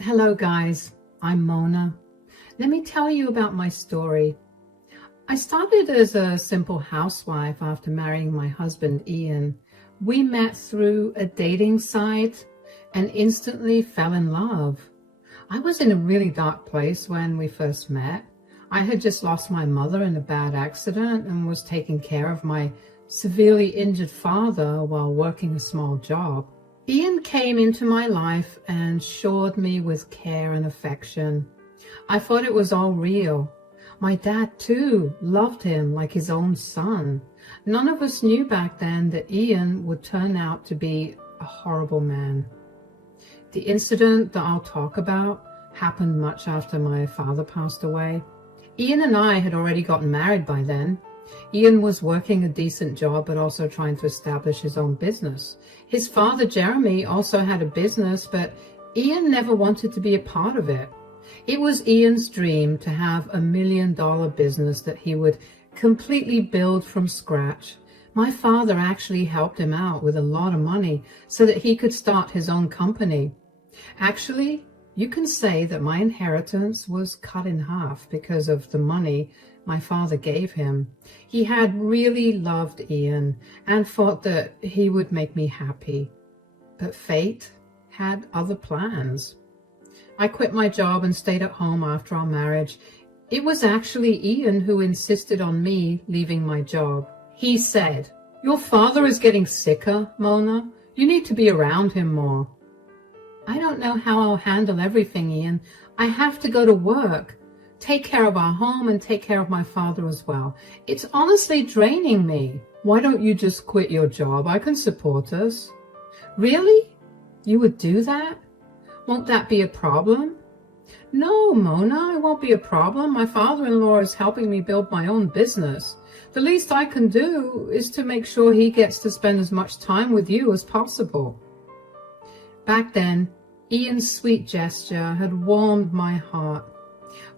Hello guys, I'm Mona. Let me tell you about my story. I started as a simple housewife after marrying my husband Ian. We met through a dating site and instantly fell in love. I was in a really dark place when we first met. I had just lost my mother in a bad accident and was taking care of my severely injured father while working a small job. Ian came into my life and showered me with care and affection. I thought it was all real. My dad, too, loved him like his own son. None of us knew back then that Ian would turn out to be a horrible man. The incident that I'll talk about happened much after my father passed away. Ian and I had already gotten married by then. Ian was working a decent job but also trying to establish his own business. His father, Jeremy, also had a business, but Ian never wanted to be a part of it. It was Ian's dream to have $1 million business that he would completely build from scratch. My father actually helped him out with a lot of money so that he could start his own company. Actually, you can say that my inheritance was cut in half because of the money my father gave him. He had really loved Ian and thought that he would make me happy. But fate had other plans. I quit my job and stayed at home after our marriage. It was actually Ian who insisted on me leaving my job. He said, "Your father is getting sicker, Mona. You need to be around him more." "I don't know how I'll handle everything, Ian. I have to go to work, take care of our home, and take care of my father as well. It's honestly draining me." "Why don't you just quit your job? I can support us." "Really? You would do that? Won't that be a problem?" "No, Mona, it won't be a problem. My father-in-law is helping me build my own business. The least I can do is to make sure he gets to spend as much time with you as possible." Back then, Ian's sweet gesture had warmed my heart.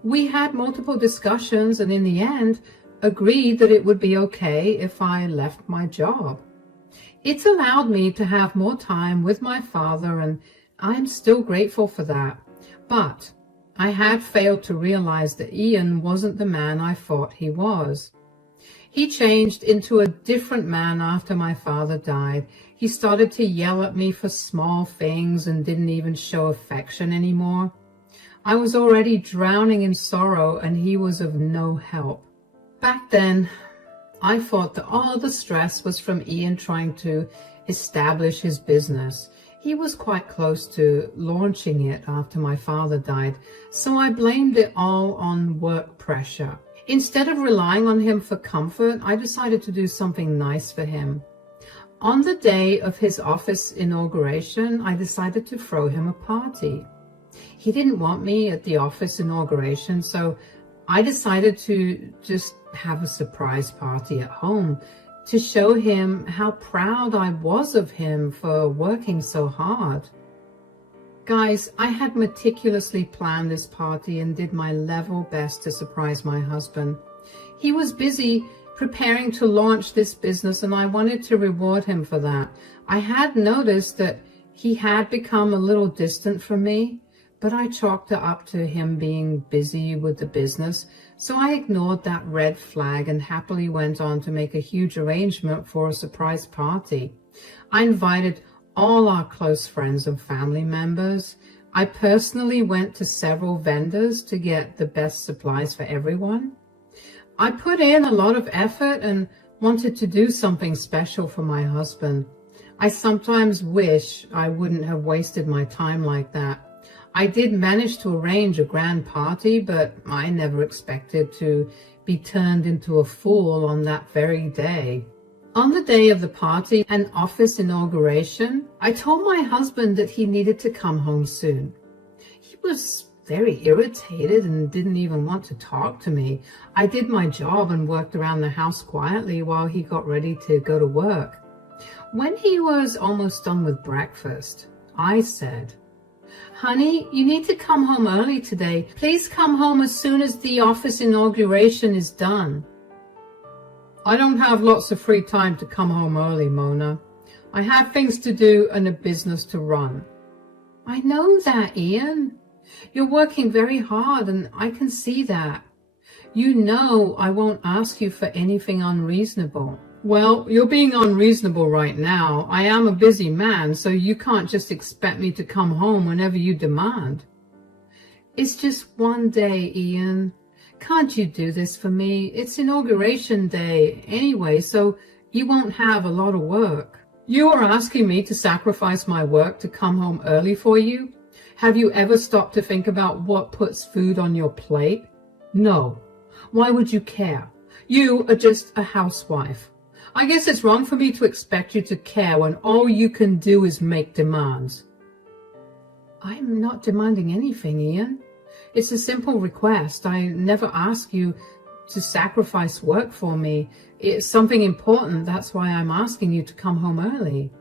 We had multiple discussions and in the end agreed that it would be okay if I left my job. It's allowed me to have more time with my father and I'm still grateful for that. But I had failed to realize that Ian wasn't the man I thought he was. He changed into a different man after my father died. He started to yell at me for small things and didn't even show affection anymore. I was already drowning in sorrow and he was of no help. Back then, I thought that all the stress was from Ian trying to establish his business. He was quite close to launching it after my father died, so I blamed it all on work pressure. Instead of relying on him for comfort, I decided to do something nice for him. On the day of his office inauguration, I decided to throw him a party. He didn't want me at the office inauguration, so I decided to just have a surprise party at home to show him how proud I was of him for working so hard. Guys, I had meticulously planned this party and did my level best to surprise my husband. He was busy preparing to launch this business and I wanted to reward him for that. I had noticed that he had become a little distant from me, but I chalked it up to him being busy with the business, so I ignored that red flag and happily went on to make a huge arrangement for a surprise party. I invited all our close friends and family members. I personally went to several vendors to get the best supplies for everyone. I put in a lot of effort and wanted to do something special for my husband. I sometimes wish I wouldn't have wasted my time like that. I did manage to arrange a grand party, but I never expected to be turned into a fool on that very day. On the day of the party and office inauguration, I told my husband that he needed to come home soon. He was very irritated and didn't even want to talk to me. I did my job and worked around the house quietly while he got ready to go to work. When he was almost done with breakfast, I said, "Honey, you need to come home early today. Please come home as soon as the office inauguration is done." "I don't have lots of free time to come home early, Mona. I have things to do and a business to run." "I know that, Ian. You're working very hard, and I can see that. You know I won't ask you for anything unreasonable. Well, you're being unreasonable right now. I am a busy man, so you can't just expect me to come home whenever you demand. It's just one day, Ian. Can't you do this for me? It's inauguration day anyway, so you won't have a lot of work. You are asking me to sacrifice my work to come home early for you? Have you ever stopped to think about what puts food on your plate? No. Why would you care? You are just a housewife. I guess it's wrong for me to expect you to care when all you can do is make demands. I'm not demanding anything, Ian. It's a simple request. I never ask you to sacrifice work for me. It's something important. That's why I'm asking you to come home early.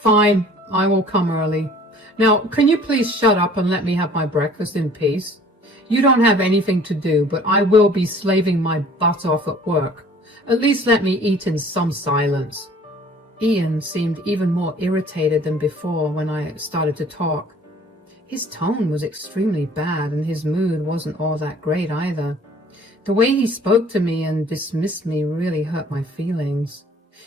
Fine, I will come early. Now, can you please shut up and let me have my breakfast in peace? You don't have anything to do, but I will be slaving my butt off at work. At least let me eat in some silence. Ian seemed even more irritated than before when I started to talk. His tone was extremely bad, and his mood wasn't all that great either. The way he spoke to me and dismissed me really hurt my feelings.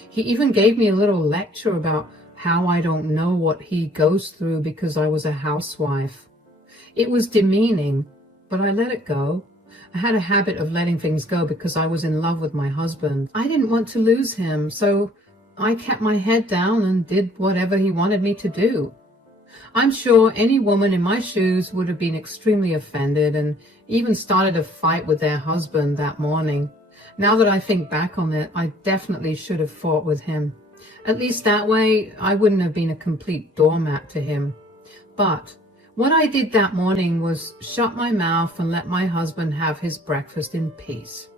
He even gave me a little lecture about how I don't know what he goes through because I was a housewife. It was demeaning, but I let it go. I had a habit of letting things go because I was in love with my husband. I didn't want to lose him, so I kept my head down and did whatever he wanted me to do. I'm sure any woman in my shoes would have been extremely offended and even started a fight with their husband that morning. Now that I think back on it, I definitely should have fought with him. At least that way, I wouldn't have been a complete doormat to him. But what I did that morning was shut my mouth and let my husband have his breakfast in peace.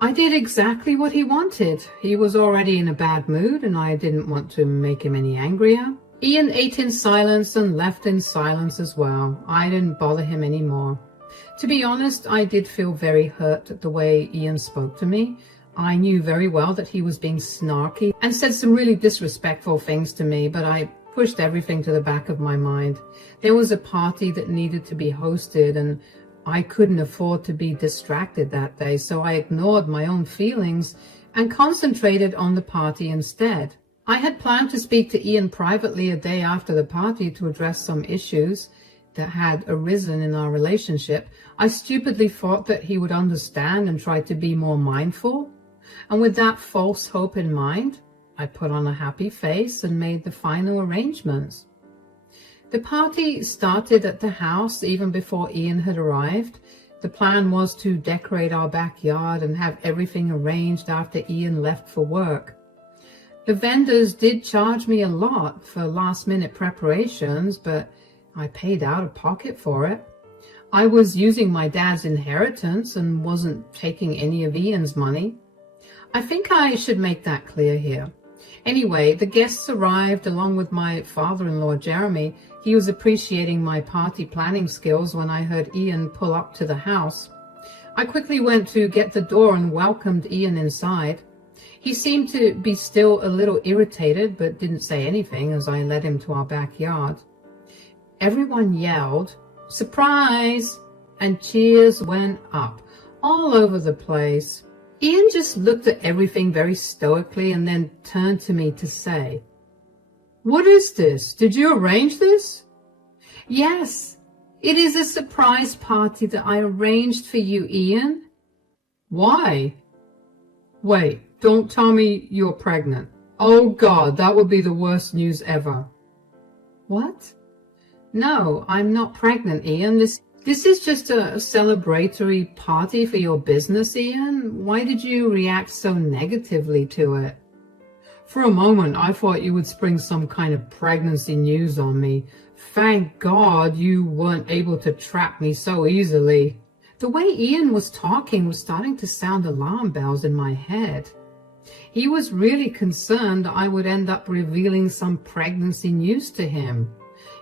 I did exactly what he wanted. He was already in a bad mood, and I didn't want to make him any angrier. Ian ate in silence and left in silence as well. I didn't bother him anymore. To be honest, I did feel very hurt at the way Ian spoke to me. I knew very well that he was being snarky and said some really disrespectful things to me, but I pushed everything to the back of my mind. There was a party that needed to be hosted, and I couldn't afford to be distracted that day, so I ignored my own feelings and concentrated on the party instead. I had planned to speak to Ian privately a day after the party to address some issues that had arisen in our relationship. I stupidly thought that he would understand and try to be more mindful. And with that false hope in mind, I put on a happy face and made the final arrangements. The party started at the house even before Ian had arrived. The plan was to decorate our backyard and have everything arranged after Ian left for work. The vendors did charge me a lot for last-minute preparations, but I paid out of pocket for it. I was using my dad's inheritance and wasn't taking any of Ian's money. I think I should make that clear here. Anyway, the guests arrived along with my father-in-law, Jeremy. He was appreciating my party planning skills when I heard Ian pull up to the house. I quickly went to get the door and welcomed Ian inside. He seemed to be still a little irritated, but didn't say anything as I led him to our backyard. Everyone yelled, "Surprise!" and cheers went up all over the place. Ian just looked at everything very stoically and then turned to me to say, "What is this? Did you arrange this?" "Yes, it is a surprise party that I arranged for you, Ian." "Why?" "Wait, don't tell me you're pregnant. Oh God, that would be the worst news ever." "What? No, I'm not pregnant, Ian. This is just a celebratory party for your business, Ian. Why did you react so negatively to it?" "For a moment, I thought you would spring some kind of pregnancy news on me. Thank God you weren't able to trap me so easily." The way Ian was talking was starting to sound alarm bells in my head. He was really concerned I would end up revealing some pregnancy news to him.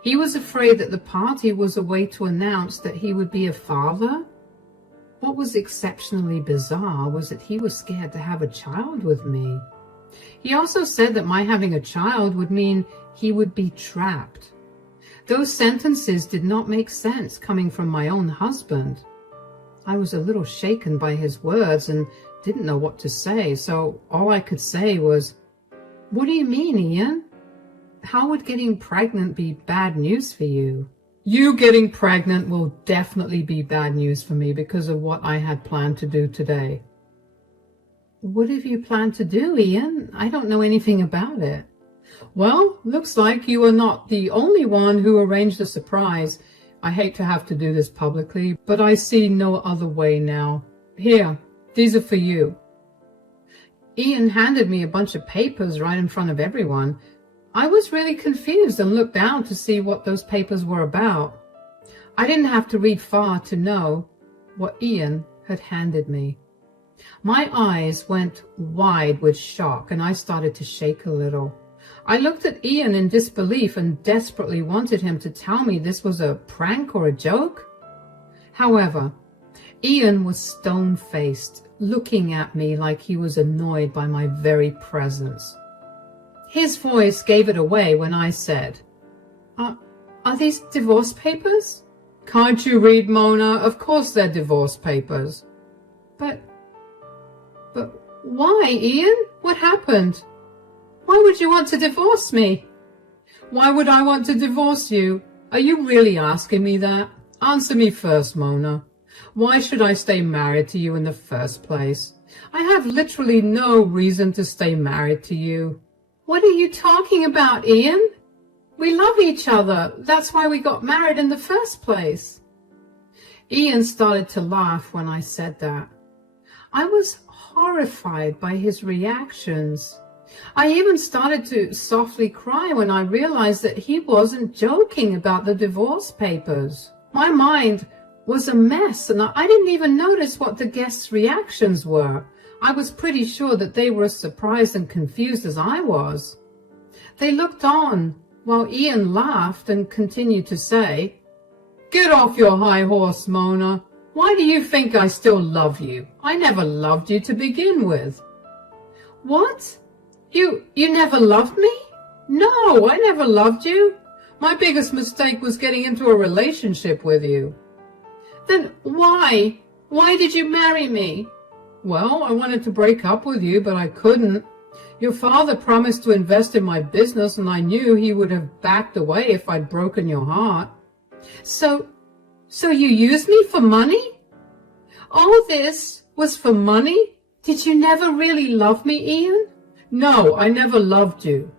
He was afraid that the party was a way to announce that he would be a father. What was exceptionally bizarre was that he was scared to have a child with me. He also said that my having a child would mean he would be trapped. Those sentences did not make sense coming from my own husband. I was a little shaken by his words and didn't know what to say, so all I could say was, "What do you mean, Ian? How would getting pregnant be bad news for you?" "You getting pregnant will definitely be bad news for me because of what I had planned to do today." "What have you planned to do, Ian? I don't know anything about it." "Well, looks like you are not the only one who arranged a surprise. I hate to have to do this publicly, but I see no other way now. Here, these are for you." Ian handed me a bunch of papers right in front of everyone. I was really confused and looked down to see what those papers were about. I didn't have to read far to know what Ian had handed me. My eyes went wide with shock and I started to shake a little. I looked at Ian in disbelief and desperately wanted him to tell me this was a prank or a joke. However, Ian was stone-faced, looking at me like he was annoyed by my very presence. His voice gave it away when I said, Are these divorce papers?" "Can't you read, Mona? Of course they're divorce papers." But why, Ian? What happened? Why would you want to divorce me?" "Why would I want to divorce you? Are you really asking me that? Answer me first, Mona. Why should I stay married to you in the first place? I have literally no reason to stay married to you." "What are you talking about, Ian? We love each other. That's why we got married in the first place." Ian started to laugh when I said that. I was horrified by his reactions. I even started to softly cry when I realized that he wasn't joking about the divorce papers. My mind was a mess and I didn't even notice what the guests' reactions were. I was pretty sure that they were as surprised and confused as I was. They looked on while Ian laughed and continued to say, "Get off your high horse, Mona. Why do you think I still love you? I never loved you to begin with." "What? You never loved me?" "No, I never loved you. My biggest mistake was getting into a relationship with you." "Then why? Why did you marry me?" "Well, I wanted to break up with you, but I couldn't. Your father promised to invest in my business, and I knew he would have backed away if I'd broken your heart." So you used me for money? All this was for money? Did you never really love me, Ian?" "No, I never loved you."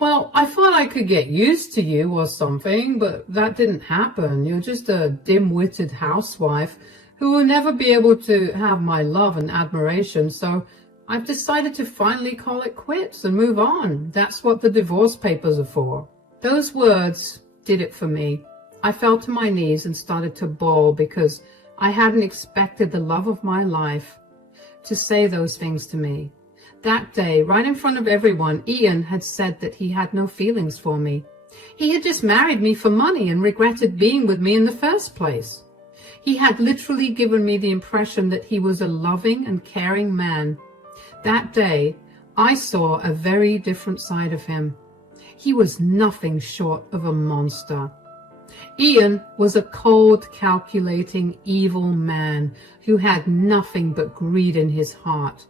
"Well, I thought I could get used to you or something, but that didn't happen. You're just a dim-witted housewife who will never be able to have my love and admiration, so I've decided to finally call it quits and move on. That's what the divorce papers are for." Those words did it for me. I fell to my knees and started to bawl because I hadn't expected the love of my life to say those things to me. That day, right in front of everyone, Ian had said that he had no feelings for me. He had just married me for money and regretted being with me in the first place. He had literally given me the impression that he was a loving and caring man. That day, I saw a very different side of him. He was nothing short of a monster. Ian was a cold, calculating, evil man who had nothing but greed in his heart.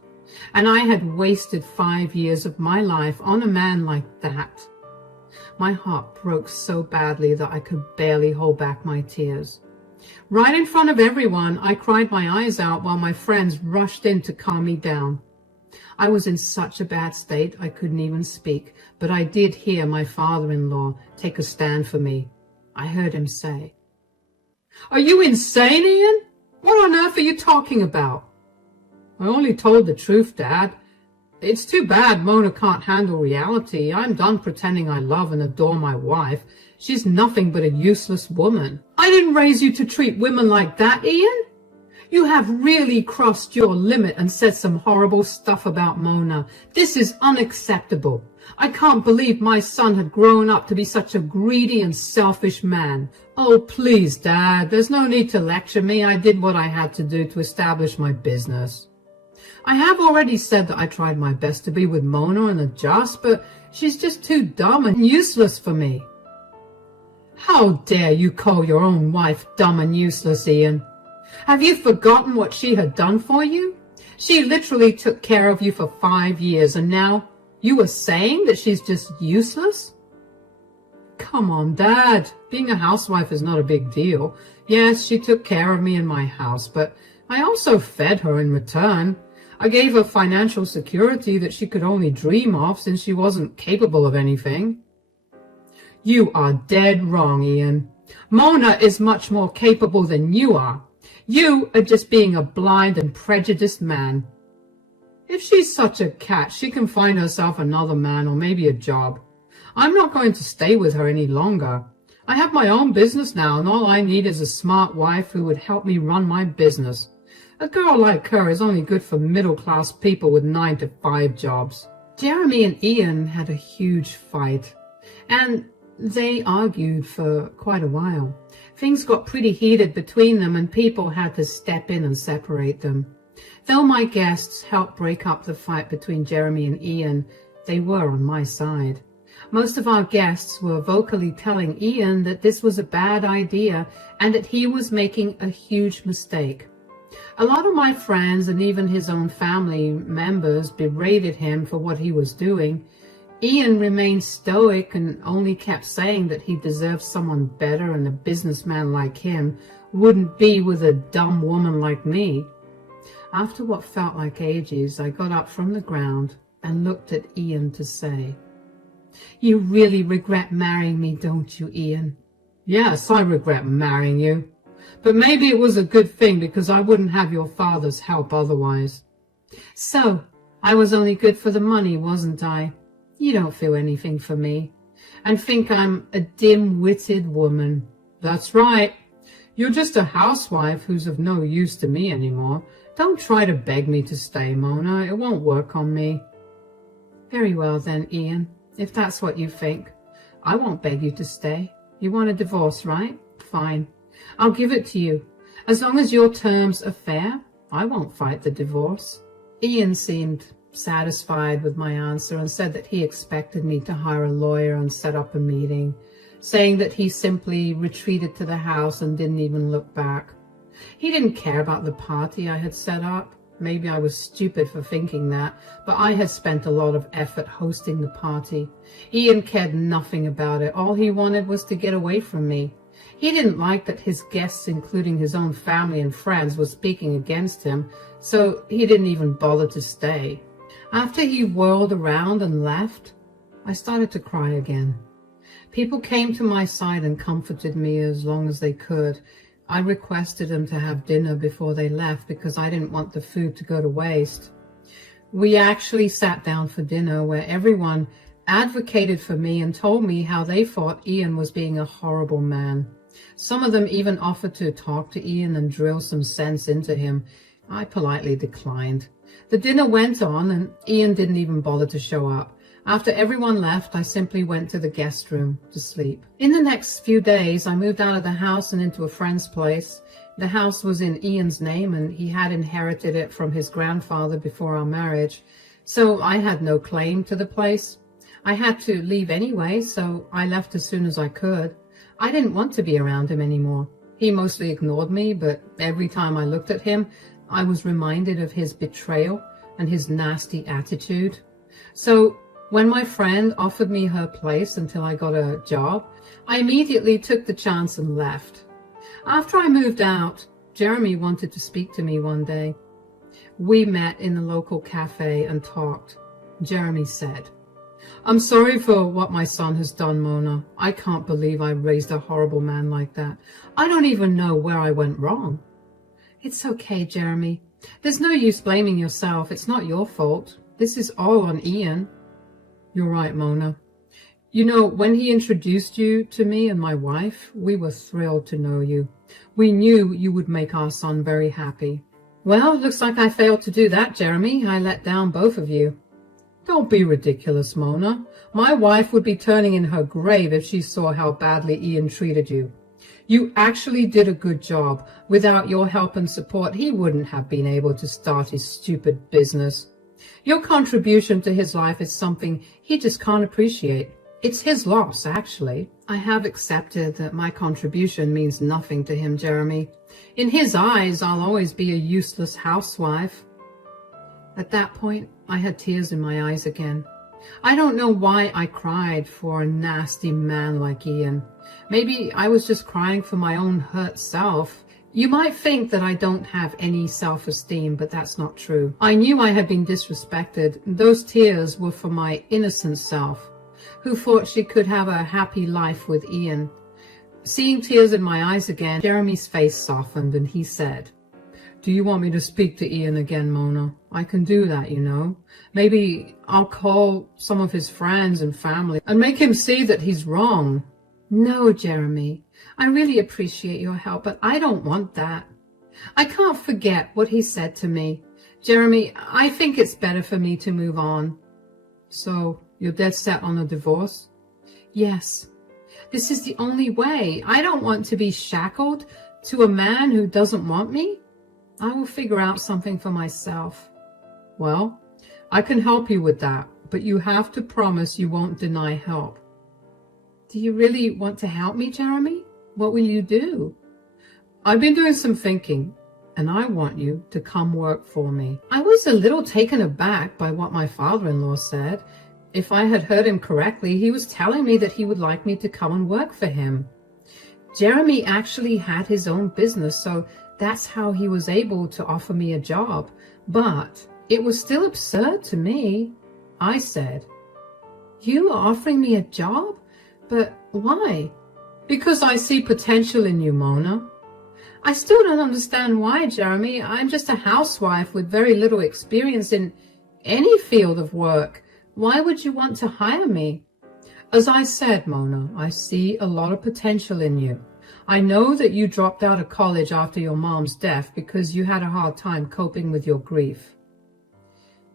And I had wasted 5 years of my life on a man like that. My heart broke so badly that I could barely hold back my tears. Right in front of everyone, I cried my eyes out while my friends rushed in to calm me down. I was in such a bad state I couldn't even speak, but I did hear my father-in-law take a stand for me. I heard him say, "Are you insane, Ian? What on earth are you talking about?" "I only told the truth, Dad. It's too bad Mona can't handle reality. I'm done pretending I love and adore my wife. She's nothing but a useless woman." "I didn't raise you to treat women like that, Ian. You have really crossed your limit and said some horrible stuff about Mona. This is unacceptable. I can't believe my son had grown up to be such a greedy and selfish man." "Oh, please, Dad, there's no need to lecture me. I did what I had to do to establish my business. I have already said that I tried my best to be with Mona and adjust, but she's just too dumb and useless for me." How dare you call your own wife dumb and useless, Ian? Have you forgotten what she had done for you? She literally took care of you for 5 years, and now you were saying that she's just useless? Come on, Dad. Being a housewife is not a big deal. Yes, she took care of me in my house, but I also fed her in return. I gave her financial security that she could only dream of since she wasn't capable of anything. You are dead wrong, Ian. Mona is much more capable than you are. You are just being a blind and prejudiced man. If she's such a cat, she can find herself another man or maybe a job. I'm not going to stay with her any longer. I have my own business now, and all I need is a smart wife who would help me run my business. A girl like her is only good for middle-class people with 9-to-5 jobs. Jeremy and Ian had a huge fight, and they argued for quite a while. Things got pretty heated between them, and people had to step in and separate them. Though my guests helped break up the fight between Jeremy and Ian, they were on my side. Most of our guests were vocally telling Ian that this was a bad idea and that he was making a huge mistake. A lot of my friends and even his own family members berated him for what he was doing. Ian remained stoic and only kept saying that he deserved someone better, and a businessman like him wouldn't be with a dumb woman like me. After what felt like ages, I got up from the ground and looked at Ian to say, "You really regret marrying me, don't you, Ian?" "Yes, I regret marrying you. But maybe it was a good thing because I wouldn't have your father's help otherwise." "So, I was only good for the money, wasn't I? You don't feel anything for me and think I'm a dim-witted woman." "That's right. You're just a housewife who's of no use to me anymore. Don't try to beg me to stay, Mona. It won't work on me." "Very well then, Ian. If that's what you think, I won't beg you to stay. You want a divorce, right? Fine. I'll give it to you. As long as your terms are fair, I won't fight the divorce." Ian seemed satisfied with my answer and said that he expected me to hire a lawyer and set up a meeting, saying that he simply retreated to the house and didn't even look back. He didn't care about the party I had set up. Maybe I was stupid for thinking that, but I had spent a lot of effort hosting the party. Ian cared nothing about it. All he wanted was to get away from me. He didn't like that his guests, including his own family and friends, were speaking against him, so he didn't even bother to stay. After he whirled around and left, I started to cry again. People came to my side and comforted me as long as they could. I requested them to have dinner before they left because I didn't want the food to go to waste. We actually sat down for dinner where everyone advocated for me and told me how they thought Ian was being a horrible man. Some of them even offered to talk to Ian and drill some sense into him. I politely declined. The dinner went on and Ian didn't even bother to show up. After everyone left, I simply went to the guest room to sleep. In the next few days, I moved out of the house and into a friend's place. The house was in Ian's name, and he had inherited it from his grandfather before our marriage, so I had no claim to the place. I had to leave anyway, so I left as soon as I could. I didn't want to be around him anymore. He mostly ignored me, but every time I looked at him, I was reminded of his betrayal and his nasty attitude. So when my friend offered me her place until I got a job, I immediately took the chance and left. After I moved out, Jeremy wanted to speak to me one day. We met in the local cafe and talked. Jeremy said, "I'm sorry for what my son has done, Mona. I can't believe I raised a horrible man like that. I don't even know where I went wrong." "It's okay, Jeremy. There's no use blaming yourself. It's not your fault. This is all on Ian." "You're right, Mona. You know, when he introduced you to me and my wife, we were thrilled to know you. We knew you would make our son very happy." "Well, it looks like I failed to do that, Jeremy. I let down both of you." "Don't be ridiculous, Mona. My wife would be turning in her grave if she saw how badly Ian treated you. You actually did a good job. Without your help and support, he wouldn't have been able to start his stupid business. Your contribution to his life is something he just can't appreciate. It's his loss, actually. I have accepted that my contribution means nothing to him, Jeremy. In his eyes, I'll always be a useless housewife. At that point, I had tears in my eyes again. I don't know why I cried for a nasty man like Ian. Maybe I was just crying for my own hurt self. You might think that I don't have any self-esteem, but that's not true. I knew I had been disrespected. Those tears were for my innocent self, who thought she could have a happy life with Ian. Seeing tears in my eyes again, Jeremy's face softened and he said, "Do you want me to speak to Ian again, Mona? I can do that, you know. Maybe I'll call some of his friends and family and make him see that he's wrong." "No, Jeremy, I really appreciate your help, but I don't want that. I can't forget what he said to me. Jeremy, I think it's better for me to move on." "So, you're dead set on a divorce?" "Yes. This is the only way. I don't want to be shackled to a man who doesn't want me. I will figure out something for myself." "Well, I can help you with that, but you have to promise you won't deny help." "Do you really want to help me, Jeremy? What will you do?" "I've been doing some thinking, and I want you to come work for me." I was a little taken aback by what my father-in-law said. If I had heard him correctly, he was telling me that he would like me to come and work for him. Jeremy actually had his own business, so that's how he was able to offer me a job. But it was still absurd to me. I said, "You are offering me a job? But why?" "Because I see potential in you, Mona." "I still don't understand why, Jeremy. I'm just a housewife with very little experience in any field of work. Why would you want to hire me?" "As I said, Mona, I see a lot of potential in you. I know that you dropped out of college after your mom's death because you had a hard time coping with your grief."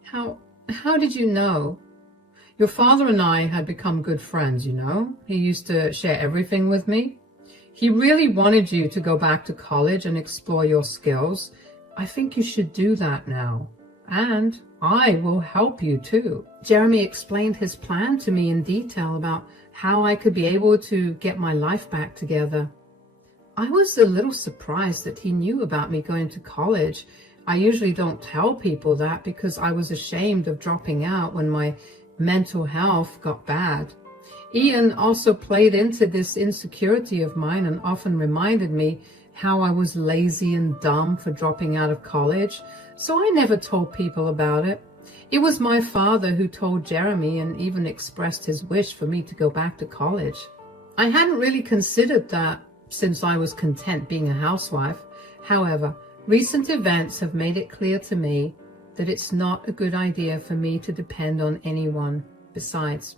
How did you know?" "Your father and I had become good friends, you know. He used to share everything with me. He really wanted you to go back to college and explore your skills. I think you should do that now. And I will help you too." Jeremy explained his plan to me in detail about how I could be able to get my life back together. I was a little surprised that he knew about me going to college. I usually don't tell people that because I was ashamed of dropping out when my mental health got bad. Ian also played into this insecurity of mine and often reminded me how I was lazy and dumb for dropping out of college, so I never told people about it. It was my father who told Jeremy and even expressed his wish for me to go back to college. I hadn't really considered that since I was content being a housewife. However, recent events have made it clear to me that it's not a good idea for me to depend on anyone. Besides,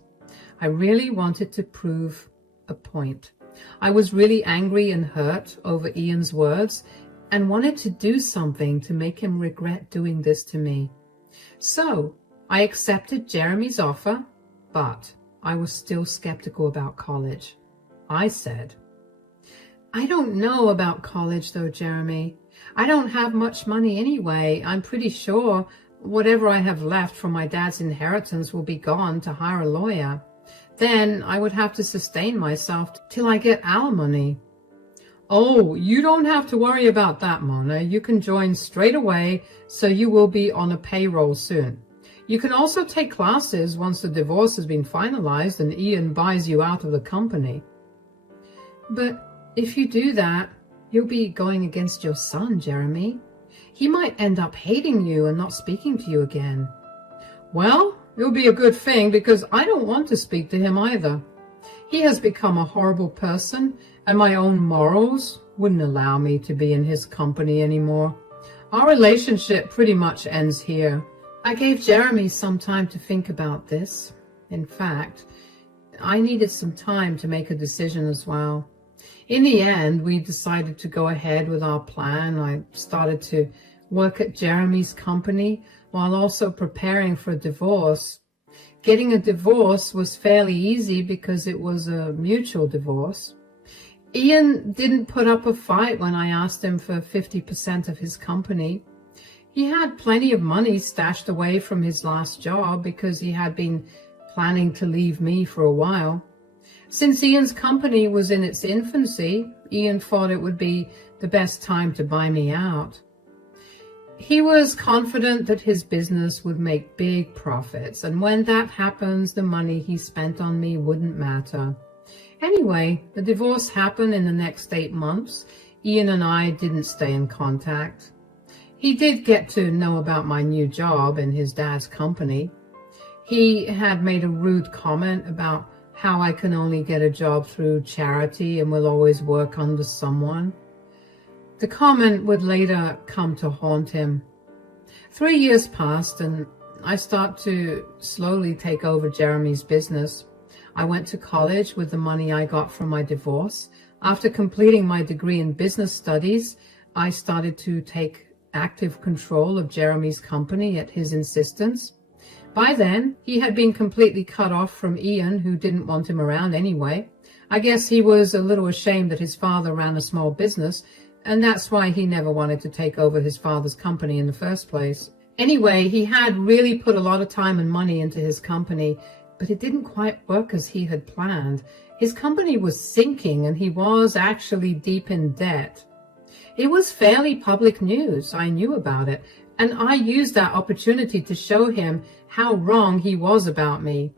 I really wanted to prove a point. I was really angry and hurt over Ian's words and wanted to do something to make him regret doing this to me. So I accepted Jeremy's offer, but I was still skeptical about college. I said, "I don't know about college though, Jeremy. I don't have much money anyway. I'm pretty sure whatever I have left from my dad's inheritance will be gone to hire a lawyer. Then I would have to sustain myself till I get alimony." "Oh, you don't have to worry about that, Mona. You can join straight away, so you will be on a payroll soon. You can also take classes once the divorce has been finalized and Ian buys you out of the company." "But if you do that, you'll be going against your son, Jeremy. He might end up hating you and not speaking to you again." "Well, it'll be a good thing because I don't want to speak to him either. He has become a horrible person and my own morals wouldn't allow me to be in his company anymore. Our relationship pretty much ends here." I gave Jeremy some time to think about this. In fact, I needed some time to make a decision as well. In the end, we decided to go ahead with our plan. I started to work at Jeremy's company while also preparing for a divorce. Getting a divorce was fairly easy because it was a mutual divorce. Ian didn't put up a fight when I asked him for 50% of his company. He had plenty of money stashed away from his last job because he had been planning to leave me for a while. Since Ian's company was in its infancy, Ian thought it would be the best time to buy me out. He was confident that his business would make big profits, and when that happens, the money he spent on me wouldn't matter. Anyway, the divorce happened in the next 8 months. Ian and I didn't stay in contact. He did get to know about my new job in his dad's company. He had made a rude comment about how I can only get a job through charity and will always work under someone. The comment would later come to haunt him. 3 years passed and I started to slowly take over Jeremy's business. I went to college with the money I got from my divorce. After completing my degree in business studies, I started to take active control of Jeremy's company at his insistence. By then, he had been completely cut off from Ian, who didn't want him around anyway. I guess he was a little ashamed that his father ran a small business, and that's why he never wanted to take over his father's company in the first place. Anyway, he had really put a lot of time and money into his company, but it didn't quite work as he had planned. His company was sinking, and he was actually deep in debt. It was fairly public news. I knew about it, and I used that opportunity to show him how wrong he was about me.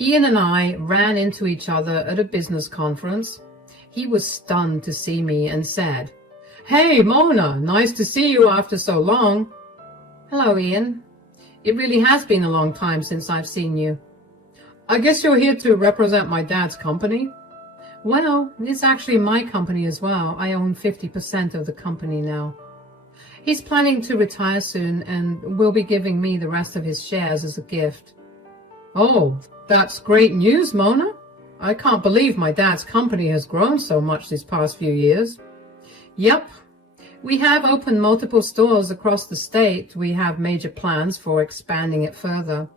Ian and I ran into each other at a business conference. He was stunned to see me and said, "Hey, Mona, nice to see you after so long." "Hello, Ian. It really has been a long time since I've seen you." "I guess you're here to represent my dad's company?" "Well, it's actually my company as well. I own 50% of the company now. He's planning to retire soon and will be giving me the rest of his shares as a gift." "Oh, that's great news, Mona. I can't believe my dad's company has grown so much these past few years." "Yep. We have opened multiple stores across the state. We have major plans for expanding it further."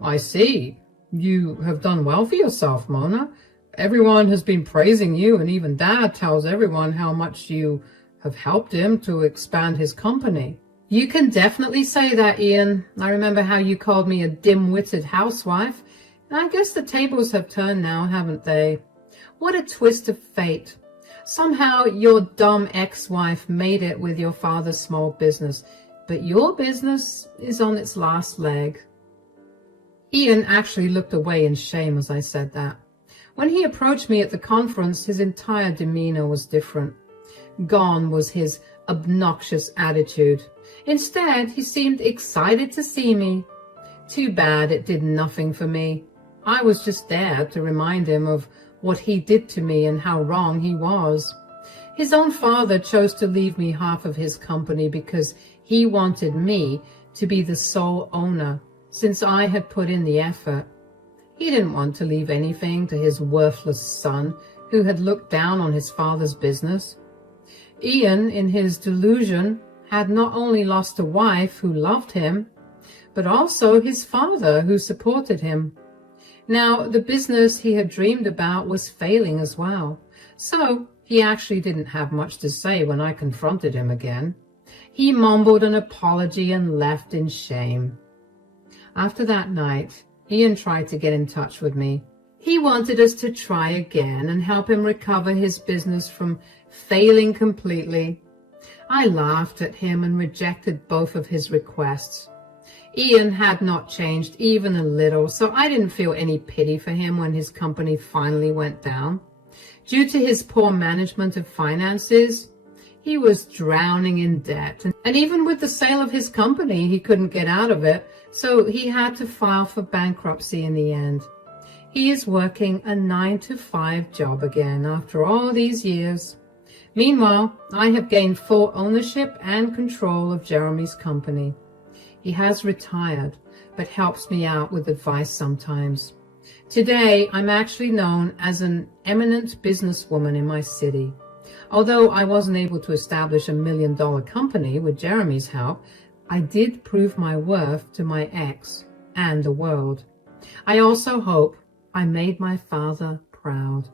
"I see. You have done well for yourself, Mona. Everyone has been praising you, and even Dad tells everyone how much you have helped him to expand his company." "You can definitely say that, Ian. I remember how you called me a dim-witted housewife. I guess the tables have turned now, haven't they? What a twist of fate. Somehow your dumb ex-wife made it with your father's small business, but your business is on its last leg." Ian actually looked away in shame as I said that. When he approached me at the conference, his entire demeanor was different. Gone was his obnoxious attitude. Instead, he seemed excited to see me. Too bad it did nothing for me. I was just there to remind him of what he did to me and how wrong he was. His own father chose to leave me half of his company because he wanted me to be the sole owner, since I had put in the effort. He didn't want to leave anything to his worthless son, who had looked down on his father's business. Ian, in his delusion, had not only lost a wife who loved him, but also his father who supported him. Now, the business he had dreamed about was failing as well, so he actually didn't have much to say when I confronted him again. He mumbled an apology and left in shame. After that night, Ian tried to get in touch with me. He wanted us to try again and help him recover his business from failing completely. I laughed at him and rejected both of his requests. Ian had not changed even a little, so I didn't feel any pity for him when his company finally went down. Due to his poor management of finances, he was drowning in debt, and even with the sale of his company, he couldn't get out of it, so he had to file for bankruptcy in the end. He is working a 9-to-5 job again after all these years. Meanwhile, I have gained full ownership and control of Jeremy's company. He has retired, but helps me out with advice sometimes. Today, I'm actually known as an eminent businesswoman in my city. Although I wasn't able to establish $1 million company with Jeremy's help, I did prove my worth to my ex and the world. I also hope I made my father proud.